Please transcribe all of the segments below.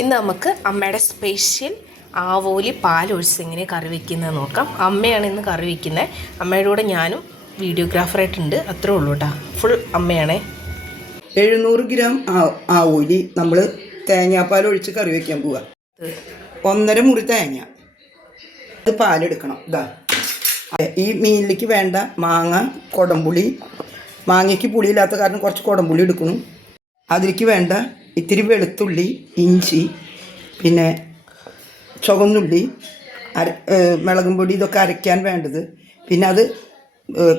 ഇന്ന് നമുക്ക് അമ്മയുടെ സ്പെഷ്യൽ ആവോലി പാലൊഴിച്ച് എങ്ങനെ കറി വയ്ക്കുന്നത് നോക്കാം. അമ്മയാണ് ഇന്ന് കറി വയ്ക്കുന്നത്. അമ്മയുടെ കൂടെ ഞാനും വീഡിയോഗ്രാഫറായിട്ടുണ്ട്. അത്രേ ഉള്ളൂ കേട്ടോ. ഫുൾ അമ്മയാണേ. 700 ഗ്രാം ആവോലി നമ്മൾ തേങ്ങാപ്പാൽ ഒഴിച്ച് കറി വയ്ക്കാൻ പോവുക. 1.5 മുറി തേങ്ങ, ഇത് പാലെടുക്കണം. ഇതാ ഈ മീനിലേക്ക് വേണ്ട മാങ്ങ, കൊടംപുളി. മാങ്ങയ്ക്ക് പുളിയില്ലാത്ത കാരണം കുറച്ച് കൊടംപുളി എടുക്കണം. അതിലേക്ക് വേണ്ട ഇത്തിരി വെളുത്തുള്ളി, ഇഞ്ചി, പിന്നെ ചുവന്നുള്ളി, മുളകും പൊടി, ഇതൊക്കെ അരയ്ക്കാൻ വേണ്ടത്. പിന്നെ അത്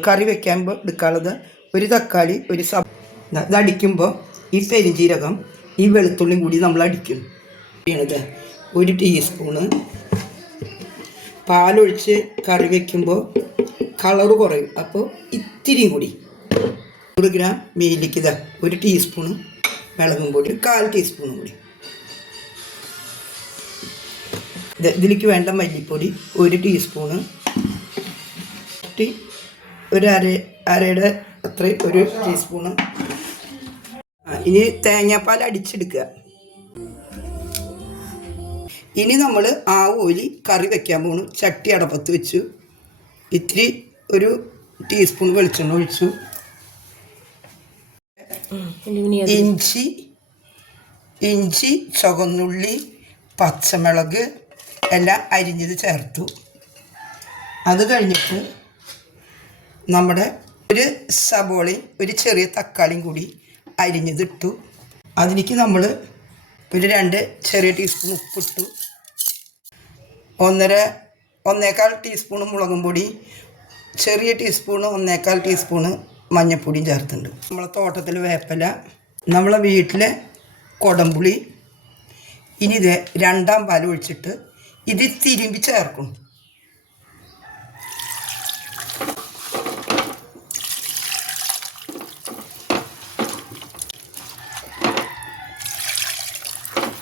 കറി വയ്ക്കുമ്പോൾ എടുക്കാനുള്ളത് ഒരു തക്കാളി, ഒരു ഇതടിക്കുമ്പോൾ ഈ പെരുംജീരകം, ഈ വെളുത്തുള്ളിയും കൂടി നമ്മൾ അടിക്കും. ഇത് 1 ടീസ്പൂണ് പാലൊഴിച്ച് കറി വയ്ക്കുമ്പോൾ കളറ് കുറയും. അപ്പോൾ ഇത്തിരിയും കൂടി 100 ഗ്രാം മീനിലേക്ക് ഇതാ 1 ടീസ്പൂണ് മുളകും പൊടി, 1/4 ടീസ്പൂണും കൂടി. ഇതിലേക്ക് വേണ്ട മല്ലിപ്പൊടി 1 ടീസ്പൂണ്, ഒരു അരയുടെ അത്ര 1 ടീസ്പൂണ്. ഇനി തേങ്ങാപ്പാൽ അടിച്ചെടുക്കുക. ഇനി നമ്മൾ ആവോലി കറി വയ്ക്കാൻ പോകണം. ചട്ടി അടപ്പത്ത് വെച്ചു. ഇത്തിരി 1 ടീസ്പൂൺ വെളിച്ചെണ്ണ ഒഴിച്ചു. ഇഞ്ചി, ചുവന്നുള്ളി, പച്ചമുളക് എല്ലാം അരിഞ്ഞത് ചേർത്തു. അത് കഴിഞ്ഞിട്ട് നമ്മുടെ ഒരു സബോളയും ഒരു ചെറിയ തക്കാളിയും കൂടി അരിഞ്ഞതിട്ടു. അതിലേക്ക് നമ്മൾ ഒരു 2 ചെറിയ ടീസ്പൂൺ ഉപ്പിട്ടു. 1.25 ടീസ്പൂണ് മുളകും പൊടി, ചെറിയ ടീസ്പൂണ് 1.25 ടീസ്പൂണ് മഞ്ഞൾപ്പൊടിയും ചേർത്തിട്ടുണ്ട്. നമ്മളെ തോട്ടത്തിൽ വേപ്പില, നമ്മളെ വീട്ടിലെ കൊടംപുളി. ഇനി ഇത് 2ാം പാൽ ഒഴിച്ചിട്ട് ഇത് തിരുമ്പി ചേർക്കും.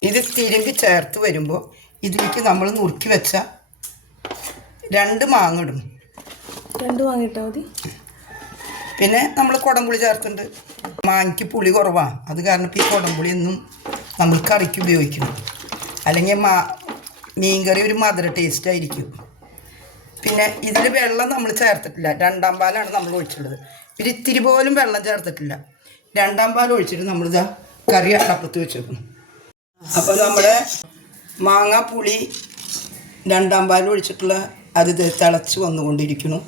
ഇത് തിരുമ്പി ചേർത്ത് വരുമ്പോൾ ഇതിലേക്ക് നമ്മൾ നുറുക്കി വെച്ച 2 മാങ്ങ ഇടും. 2 മാങ്ങ ഇട്ടാൽ മതി. പിന്നെ നമ്മൾ കുടംപുളി ചേർത്തിട്ടുണ്ട്. മാങ്ങയ്ക്ക് പുളി കുറവാണ്. അത് കാരണം ഇപ്പോൾ ഈ കുടംപുളി ഒന്നും നമ്മൾ കറിക്ക് ഉപയോഗിക്കണം. അല്ലെങ്കിൽ മീൻകറി ഒരു മധുര ടേസ്റ്റ് ആയിരിക്കും. പിന്നെ ഇതിൽ വെള്ളം നമ്മൾ ചേർത്തിട്ടില്ല. 2ാം പാലാണ് നമ്മൾ ഒഴിച്ചുള്ളത്. ഇത്തിരി പോലും വെള്ളം ചേർത്തിട്ടില്ല. 2ാം പാൽ ഒഴിച്ചിട്ട് നമ്മളിതാ കറി അടപ്പത്ത് വെച്ചേക്കണം. അപ്പോൾ നമ്മുടെ മാങ്ങ പുളി 2ാം പാൽ ഒഴിച്ചിട്ടുള്ള അത് തിളച്ച് വന്നുകൊണ്ടിരിക്കുന്നു.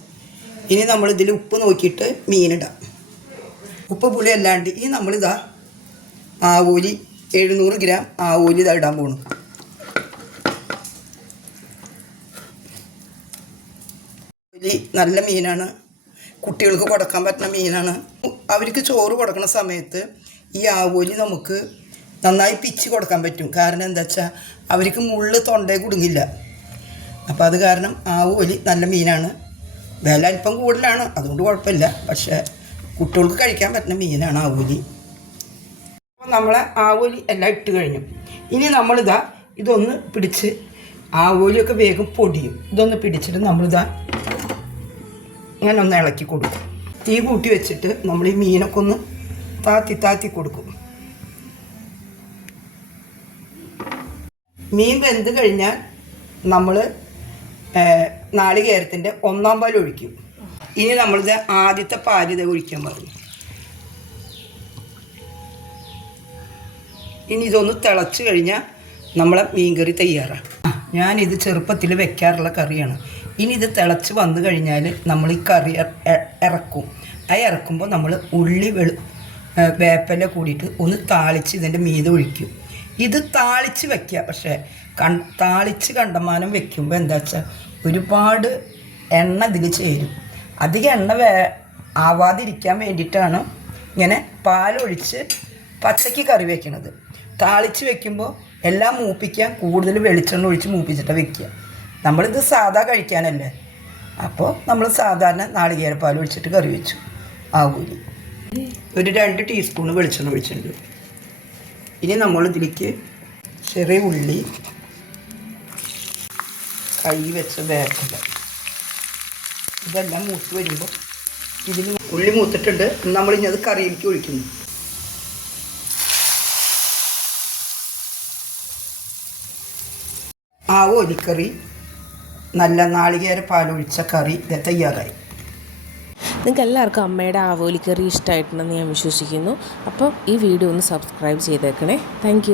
ഇനി നമ്മളിതിൽ ഉപ്പ് നോക്കിയിട്ട് മീനിടാം. ഉപ്പ് പുളി അല്ലാണ്ട് ഇനി നമ്മളിതാ ആവോലി 700 ഗ്രാം ആവോലി ഇതാ ഇടാൻ പോകണം. ആവോലി നല്ല മീനാണ്. കുട്ടികൾക്ക് കൊടുക്കാൻ പറ്റുന്ന മീനാണ്. അവർക്ക് ചോറ് കൊടുക്കുന്ന സമയത്ത് ഈ ആവോലി നമുക്ക് നന്നായി പിച്ച് കൊടുക്കാൻ പറ്റും. കാരണം എന്താ വെച്ചാൽ അവർക്ക് മുള്ള് തൊണ്ടയിൽ കുടുങ്ങില്ല. അപ്പോൾ അത് കാരണം ആവോലി നല്ല മീനാണ്. വില അല്പം കൂടുതലാണ്, അതുകൊണ്ട് കുഴപ്പമില്ല. പക്ഷേ കുട്ടികൾക്ക് കഴിക്കാൻ പറ്റുന്ന മീനാണ് ആവോലി. അപ്പോൾ നമ്മളെ ആവോലി എല്ലാം ഇട്ട് കഴിഞ്ഞു. ഇനി നമ്മളിതാ ഇതൊന്ന് പിടിച്ച്, ആവോലിയൊക്കെ വേഗം പൊടിയും. ഇതൊന്ന് പിടിച്ചിട്ട് നമ്മളിതാ ഇങ്ങനെ ഒന്ന് ഇളക്കി കൊടുക്കും. തീ കൂട്ടി വെച്ചിട്ട് നമ്മൾ ഈ മീനൊക്കെ ഒന്ന് താത്തി കൊടുക്കും. മീൻ വെന്ത് കഴിഞ്ഞാൽ നമ്മൾ നാളികേരത്തിൻ്റെ 1ാം പാൽ ഒഴിക്കും. ഇനി നമ്മളിത് ആദ്യത്തെ പാലിത് ഒഴിക്കാൻ പറഞ്ഞു. ഇനി ഇതൊന്ന് തിളച്ച് കഴിഞ്ഞാൽ നമ്മളെ മീൻകറി തയ്യാറാണ്. ഞാനിത് ചെറുപ്പത്തിൽ വെക്കാറുള്ള കറിയാണ്. ഇനി ഇത് തിളച്ച് വന്നു കഴിഞ്ഞാൽ നമ്മൾ ഈ കറി ഇറക്കും. ഇറക്കുമ്പോൾ നമ്മൾ ഉള്ളി വേപ്പില കൂടിയിട്ട് ഒന്ന് താളിച്ച് ഇതിൻ്റെ മീതെ ഒഴിക്കും. ഇത് താളിച്ച് വയ്ക്കുക. പക്ഷേ താളിച്ച് കണ്ടമാനം വെക്കുമ്പോൾ എന്താ വെച്ചാൽ ഒരുപാട് എണ്ണ ഇതിൽ ചേരും. അധികം എണ്ണ ആവാതിരിക്കാൻ വേണ്ടിയിട്ടാണ് ഇങ്ങനെ പാലൊഴിച്ച് പച്ചയ്ക്ക് കറി വയ്ക്കുന്നത്. താളിച്ച് വെക്കുമ്പോൾ എല്ലാം മൂപ്പിക്കാൻ കൂടുതൽ വെളിച്ചെണ്ണ ഒഴിച്ച് മൂപ്പിച്ചിട്ട് വെക്കുക. നമ്മളിത് സാധാ കഴിക്കാനല്ലേ. അപ്പോൾ നമ്മൾ സാധാരണ നാളികേരപ്പാൽ ഒഴിച്ചിട്ട് കറി വെച്ചു. ആവോലി ഒരു 2 ടീസ്പൂണ് വെളിച്ചെണ്ണ ഒഴിച്ചിട്ടുണ്ട്. ഇനി നമ്മളിതിലേക്ക് ചെറിയ ഉള്ളി, കൈ വെച്ച വേപ്പില, ഇതെല്ലാം മൂത്ത് വരുമ്പോൾ ഇതിന് ഉള്ളി മൂത്തിട്ടുണ്ട്. നമ്മളിനി അത് കറിയിലേക്ക് ഒഴിക്കുന്നു. ആവോലിക്കറി, നല്ല നാളികേര പാലൊഴിച്ച കറി ഇത് തയ്യാറായി. നിങ്ങൾക്ക് എല്ലാവർക്കും അമ്മയുടെ ആവോലിക്കറി ഇഷ്ടമായിട്ടുണ്ടെന്ന് ഞാൻ വിശ്വസിക്കുന്നു. അപ്പോൾ ഈ വീഡിയോ ഒന്ന് സബ്സ്ക്രൈബ് ചെയ്തേക്കണേ. താങ്ക്